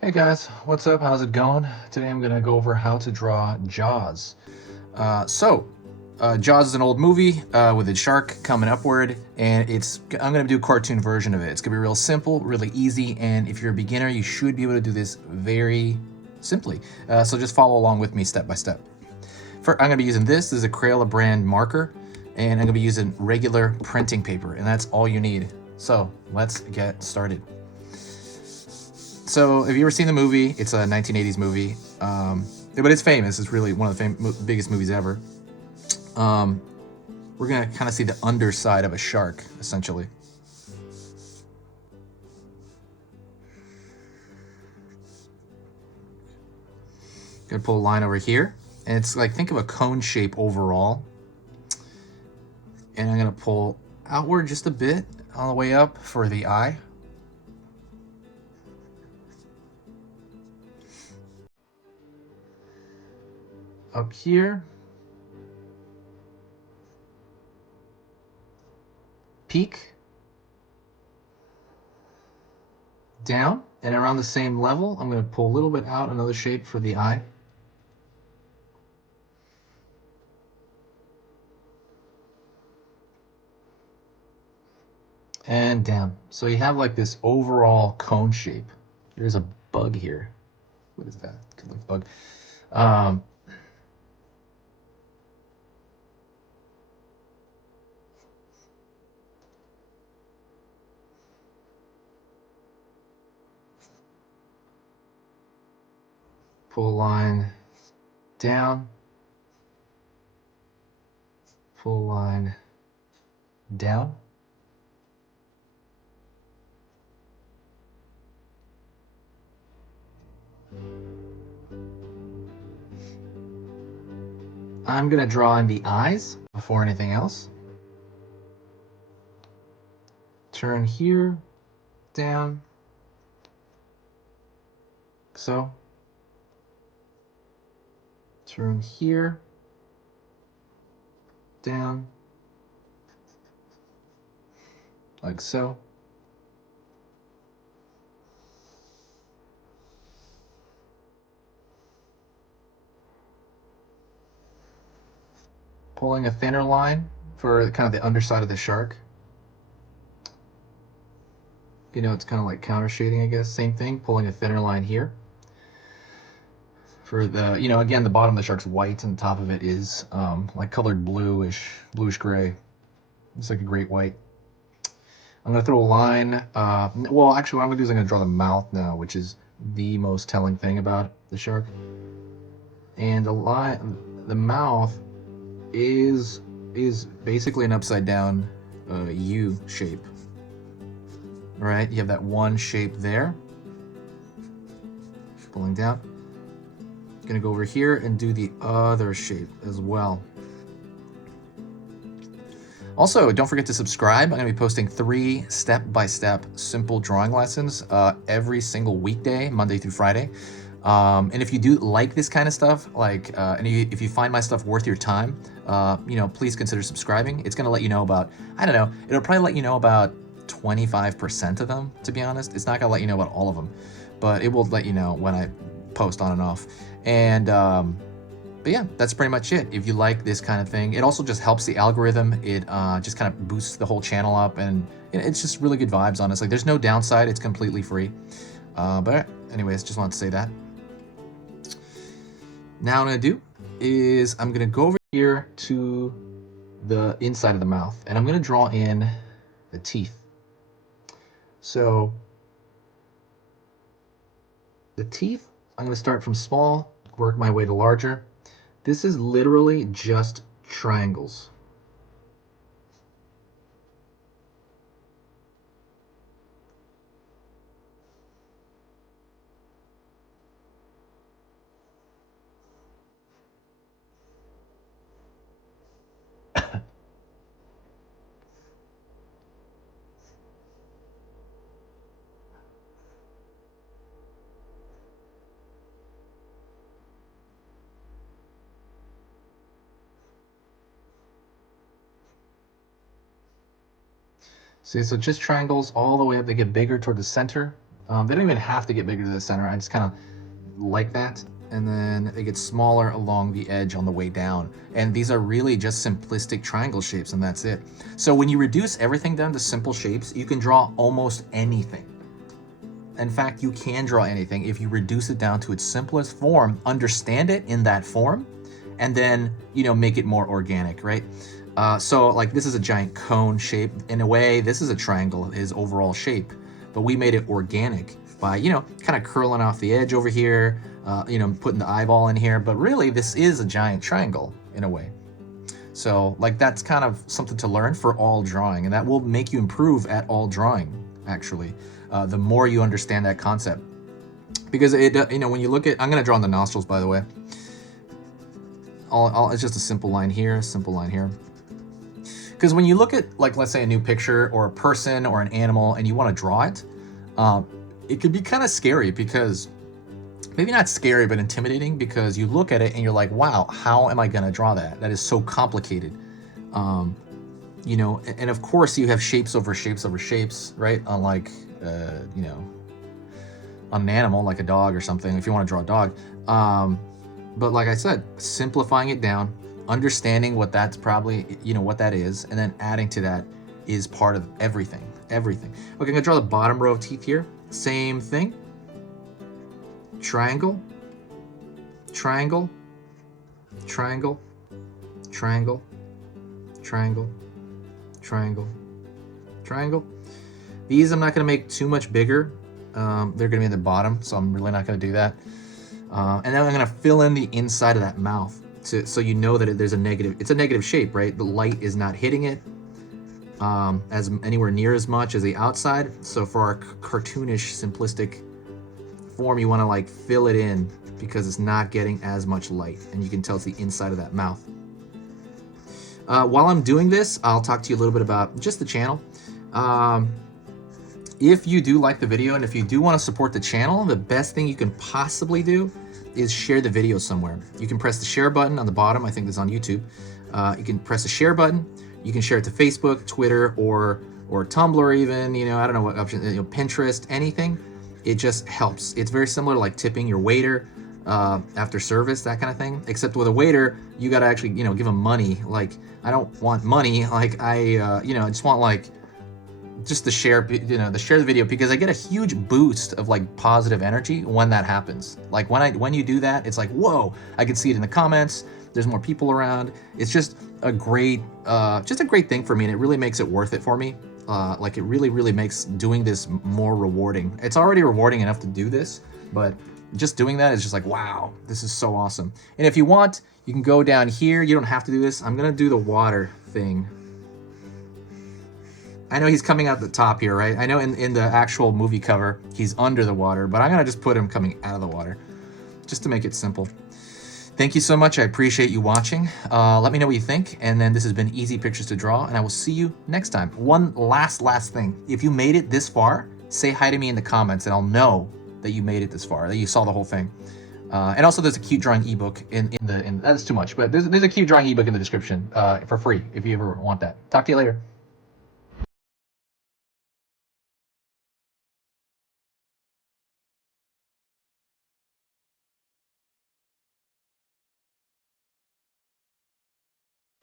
Hey guys, what's up? How's it going? Today I'm going to go over how to draw Jaws. Jaws is an old movie with a shark coming upward, and I'm going to do a cartoon version of it. It's going to be real simple, really easy, and if you're a beginner, you should be able to do this very simply. So just follow along with me step by step. First, I'm going to be using this. This is a Crayola brand marker, and I'm going to be using regular printing paper, and that's all you need. So let's get started. So, have you ever seen the movie? It's a 1980s movie, but it's famous. It's really one of the biggest movies ever. We're gonna kind of see the underside of a shark, essentially. Gonna pull a line over here, and it's like, think of a cone shape overall. And I'm gonna pull outward just a bit on the way up for the eye. Up here, peak, down, and around the same level, I'm going to pull a little bit out, another shape for the eye. And down. So you have like this overall cone shape. There's a bug here. What is that? Could look bug. Um, Pull a line down, pull a line down. I'm going to draw in the eyes before anything else. Turn here, down, so. Turn here, down, like so. Pulling a thinner line for kind of the underside of the shark. You know, it's kind of like counter shading, I guess. Same thing, pulling a thinner line here. For the, again, the bottom of the shark's white and the top of it is like colored bluish gray. It's like a great white. I'm going to throw a line. Well, actually, what I'm going to do is I'm going to draw the mouth now, which is the most telling thing about the shark. And the mouth is basically an upside down U shape. All right, you have that one shape there. Pulling down. Gonna go over here and do the other shape as well. Also, don't forget to subscribe. I'm gonna be posting 3 step-by-step simple drawing lessons every single weekday, Monday through Friday. And if you do like this kind of stuff, if you find my stuff worth your time, please consider subscribing. It's gonna let you know about, I don't know, it'll probably let you know about 25% of them, to be honest. It's not gonna let you know about all of them, but it will let you know when I post on and off. And but yeah, that's pretty much it. If you like this kind of thing, it also just helps the algorithm. It just kind of boosts the whole channel up, and it's just really good vibes, honestly. There's no downside. It's completely free. But anyways, just wanted to say that. Now what I'm gonna do is I'm gonna go over here to the inside of the mouth, and I'm gonna draw in the teeth. So the teeth, I'm gonna start from small, work my way to larger. This is literally just triangles. See, so just triangles all the way up. They get bigger toward the center. They don't even have to get bigger to the center. I just kind of like that. And then it gets smaller along the edge on the way down. And these are really just simplistic triangle shapes, and that's it. So when you reduce everything down to simple shapes, you can draw almost anything. In fact, you can draw anything if you reduce it down to its simplest form, understand it in that form, and then, you know, make it more organic, right? So like this is a giant cone shape. In a way, this is a triangle, his overall shape, but we made it organic by, you know, kind of curling off the edge over here, you know, putting the eyeball in here, but really this is a giant triangle in a way. So like that's kind of something to learn for all drawing, and that will make you improve at all drawing, actually, the more you understand that concept. Because it, you know, when you look at, I'm gonna draw on the nostrils, by the way. It's just a simple line here, simple line here. Because when you look at, like, let's say a new picture or a person or an animal and you want to draw it, it could be kind of scary, because maybe not scary, but intimidating, because you look at it and you're like, wow, how am I going to draw that? That is so complicated. You know, and of course you have shapes over shapes over shapes, right? Unlike, you know, on an animal like a dog or something, if you want to draw a dog. But like I said, simplifying it down, understanding what that's probably, you know, what that is, and then adding to that is part of everything, everything. Okay, I'm gonna draw the bottom row of teeth here. Same thing. Triangle, triangle, triangle, triangle, triangle, triangle, triangle. These I'm not gonna make too much bigger. They're gonna be in the bottom, so I'm really not gonna do that. And then I'm gonna fill in the inside of that mouth, so you know that there's a negative, it's a negative shape, right? The light is not hitting it as anywhere near as much as the outside. So for our cartoonish, simplistic form, you wanna like fill it in because it's not getting as much light, and you can tell it's the inside of that mouth. While I'm doing this, I'll talk to you a little bit about just the channel. If you do like the video, and if you do want to support the channel, the best thing you can possibly do is share the video somewhere. You can press the share button on the bottom. I think this is on YouTube. You can press the share button. You can share it to Facebook, Twitter, or Tumblr even, you know, I don't know what option, you know, Pinterest, anything. It just helps. It's very similar to like tipping your waiter after service, that kind of thing. Except with a waiter, you got to actually, you know, give them money. Like, I don't want money. Like, you know, I just want like, just to share, you know, to share the video, because I get a huge boost of like positive energy when that happens. Like when you do that, it's like, whoa, I can see it in the comments. There's more people around. It's just a great thing for me, and it really makes it worth it for me. Like it really makes doing this more rewarding. It's already rewarding enough to do this, but just doing that is just like, wow, this is so awesome. And if you want, you can go down here. You don't have to do this. I'm gonna do the water thing. I know he's coming out the top here, right? I know in the actual movie cover, he's under the water, but I'm gonna just put him coming out of the water just to make it simple. Thank you so much. I appreciate you watching. Let me know what you think. And then this has been Easy Pictures to Draw, and I will see you next time. One last thing. If you made it this far, say hi to me in the comments, and I'll know that you made it this far, that you saw the whole thing. And also there's a cute drawing ebook in that's too much, but there's a cute drawing ebook in the description for free if you ever want that. Talk to you later.